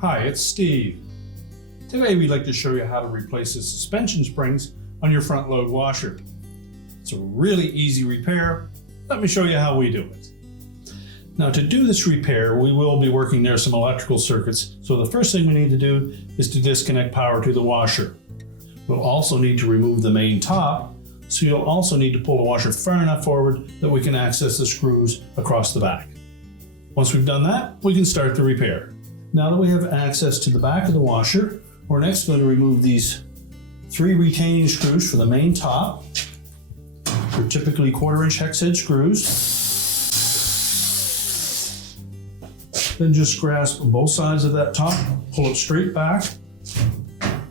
Hi, it's Steve. Today we'd like to show you how to replace the suspension springs on your front load washer. It's a really easy repair. Let me show you how we do it. Now, to do this repair, we will be working near some electrical circuits, so the first thing we need to do is to disconnect power to the washer. We'll also need to remove the main top, so you'll also need to pull the washer far enough forward that we can access the screws across the back. Once we've done that, we can start the repair. Now that we have access to the back of the washer, we're next going to remove these 3 retaining screws for the main top. They're typically 1/4-inch hex head screws. Then just grasp both sides of that top, pull it straight back,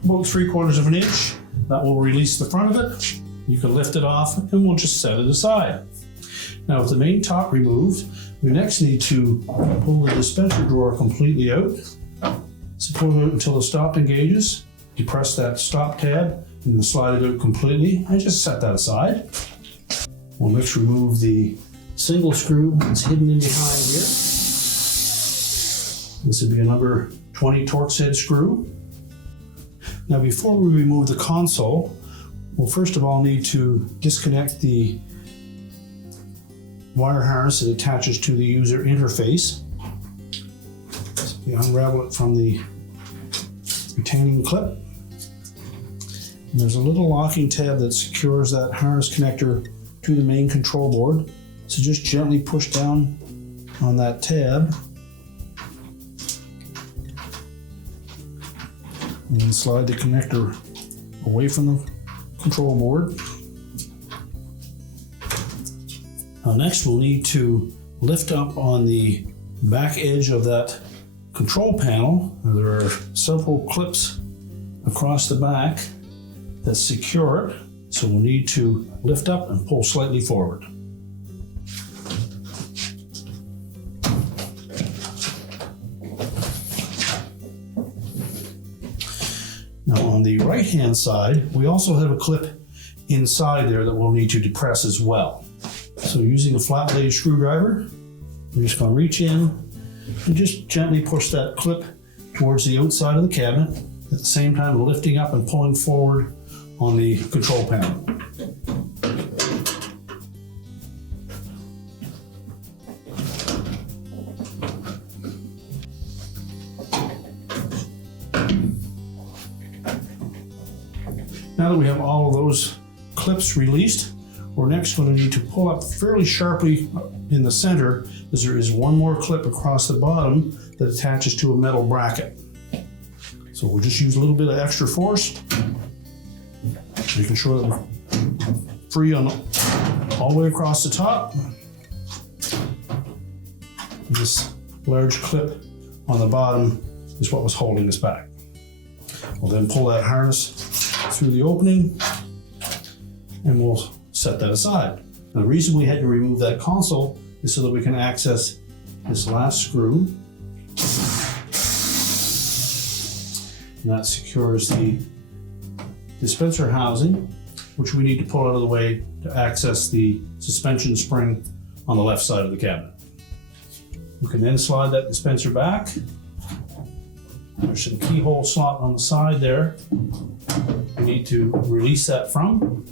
about 3/4 of an inch. That will release the front of it. You can lift it off and we'll just set it aside. Now, with the main top removed, we next need to pull the dispenser drawer completely out. Support it until the stop engages. Depress that stop tab and then slide it out completely and just set that aside. We'll next remove the single screw that's hidden in behind here. This would be a number 20 Torx head screw. Now, before we remove the console, we'll first of all need to disconnect the wire harness that attaches to the user interface. So we unravel it from the retaining clip. And there's a little locking tab that secures that harness connector to the main control board. So just gently push down on that tab and then slide the connector away from the control board. Now, next we'll need to lift up on the back edge of that control panel. There are several clips across the back that secure it, so we'll need to lift up and pull slightly forward. Now, on the right hand side, we also have a clip inside there that we'll need to depress as well. So, using a flat blade screwdriver, we're just going to reach in and just gently push that clip towards the outside of the cabinet, at the same time lifting up and pulling forward on the control panel. Now that we have all of those clips released, we're next going to need to pull up fairly sharply in the center, as there is one more clip across the bottom that attaches to a metal bracket. So we'll just use a little bit of extra force, making sure that we're free on all the way across the top. This large clip on the bottom is what was holding us back. We'll then pull that harness through the opening and we'll set that aside. Now, the reason we had to remove that console is so that we can access this last screw. And that secures the dispenser housing, which we need to pull out of the way to access the suspension spring on the left side of the cabinet. We can then slide that dispenser back. There's some keyhole slot on the side there. We need to release that from.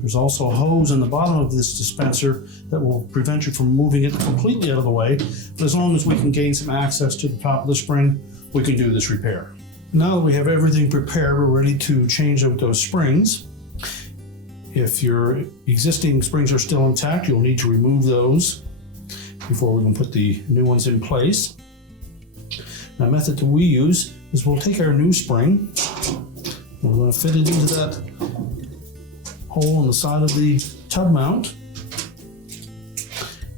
There's also a hose in the bottom of this dispenser that will prevent you from moving it completely out of the way. But as long as we can gain some access to the top of the spring, we can do this repair. Now that we have everything prepared, we're ready to change out those springs. If your existing springs are still intact, you'll need to remove those before we can put the new ones in place. Now, the method that we use is we'll take our new spring, we're going to fit it into that hole on the side of the tub mount.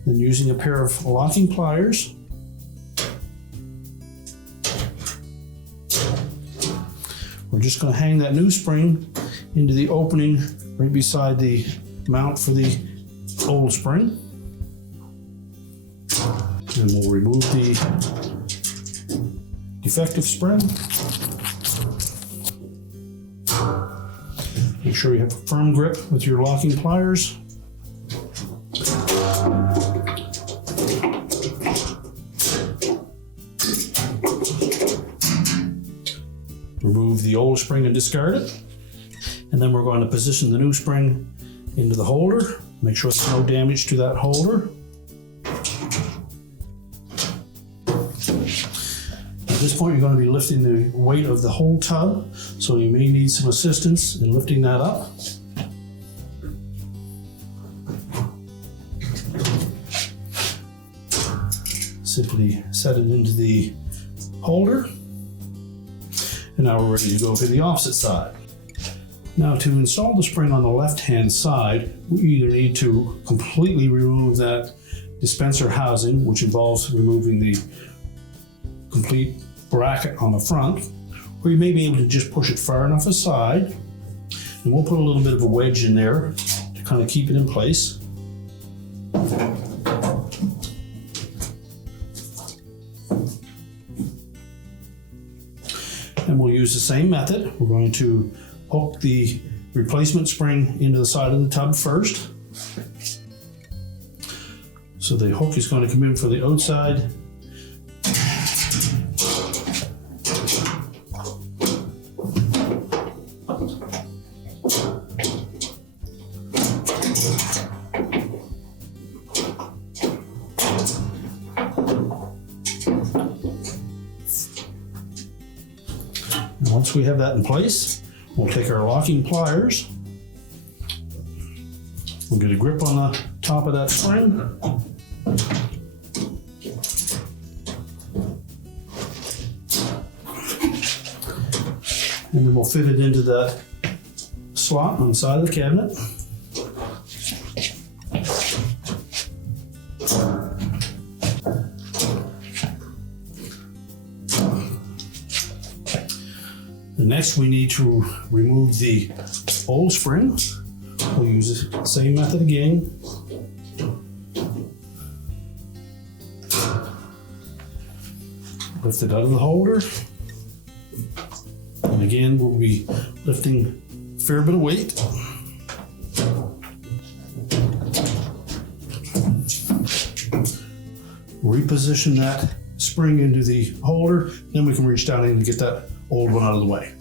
Then, using a pair of locking pliers, we're just going to hang that new spring into the opening right beside the mount for the old spring. And we'll remove the defective spring. Make sure you have a firm grip with your locking pliers. Remove the old spring and discard it. And then we're going to position the new spring into the holder. Make sure there's no damage to that holder. At this point, you're going to be lifting the weight of the whole tub, so you may need some assistance in lifting that up. Simply set it into the holder. And now we're ready to go to the opposite side. Now, to install the spring on the left-hand side, we either need to completely remove that dispenser housing, which involves removing the complete bracket on the front, or you may be able to just push it far enough aside, and we'll put a little bit of a wedge in there to kind of keep it in place. And we'll use the same method. We're going to hook the replacement spring into the side of the tub first. So the hook is going to come in for the outside. And once we have that in place, we'll take our locking pliers. We'll get a grip on the top of that spring. And then we'll fit it into that slot on the side of the cabinet. Next, we need to remove the old spring. We'll use the same method again. Lift it out of the holder. And again, we'll be lifting a fair bit of weight. Reposition that spring into the holder, then we can reach down in and get that old one out of the way.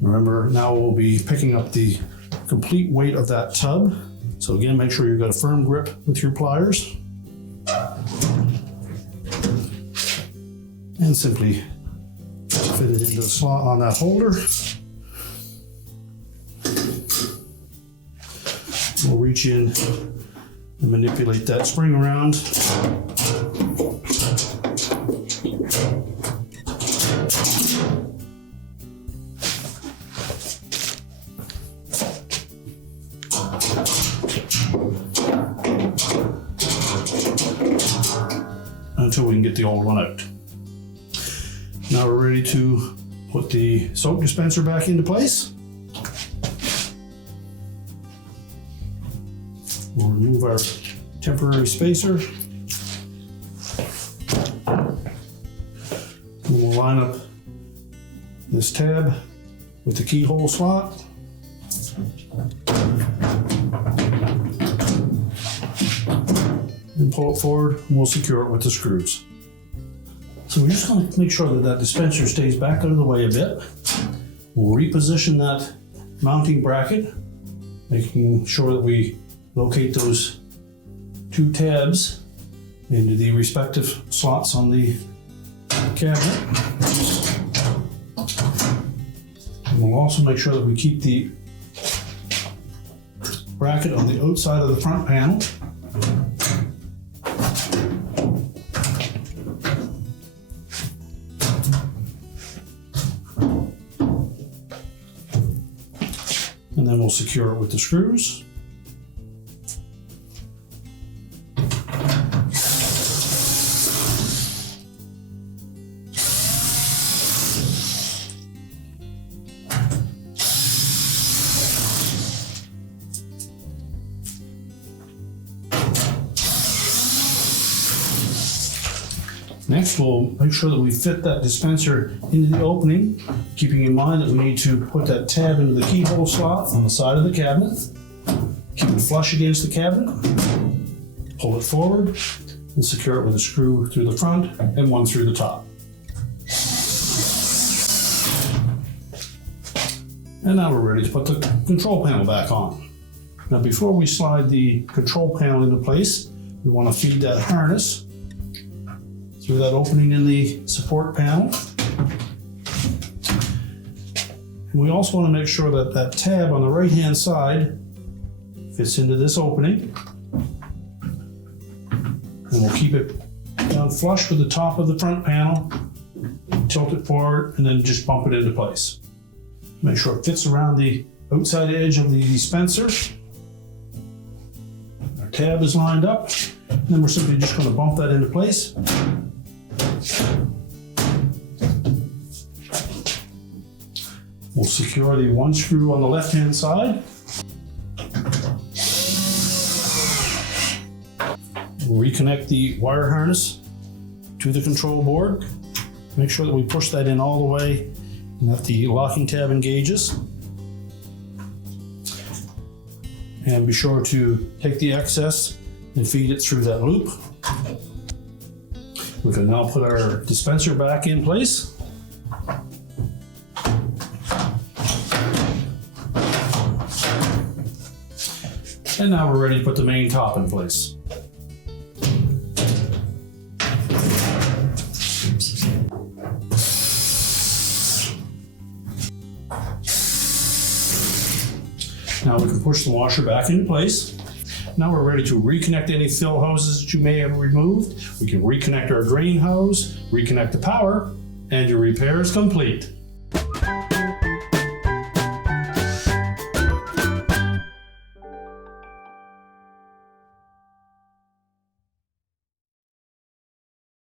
Remember, now we'll be picking up the complete weight of that tub. So again, make sure you've got a firm grip with your pliers. And simply fit it into the slot on that holder. We'll reach in and manipulate that spring around. Until we can get the old one out. Now we're ready to put the soap dispenser back into place. We'll remove our temporary spacer. And we'll line up this tab with the keyhole slot. And pull it forward, and we'll secure it with the screws. So we're just going to make sure that that dispenser stays back out of the way a bit. We'll reposition that mounting bracket, making sure that we locate those two tabs into the respective slots on the cabinet. And we'll also make sure that we keep the bracket on the outside of the front panel. And then we'll secure it with the screws. Next, we'll make sure that we fit that dispenser into the opening, keeping in mind that we need to put that tab into the keyhole slot on the side of the cabinet. Keep it flush against the cabinet. Pull it forward and secure it with a screw through the front and one through the top. And now we're ready to put the control panel back on. Now before we slide the control panel into place, we want to feed that harness through that opening in the support panel. And we also want to make sure that that tab on the right hand side fits into this opening. And we'll keep it down flush with the top of the front panel, tilt it forward, and then just bump it into place. Make sure it fits around the outside edge of the dispenser. Our tab is lined up, and then we're simply just going to bump that into place. We'll secure the one screw on the left-hand side. We'll reconnect the wire harness to the control board. Make sure that we push that in all the way and that the locking tab engages. And be sure to take the excess and feed it through that loop. We can now put our dispenser back in place. And now we're ready to put the main top in place. Now we can push the washer back into place. Now we're ready to reconnect any fill hoses that you may have removed. We can reconnect our drain hose, reconnect the power, and your repair is complete.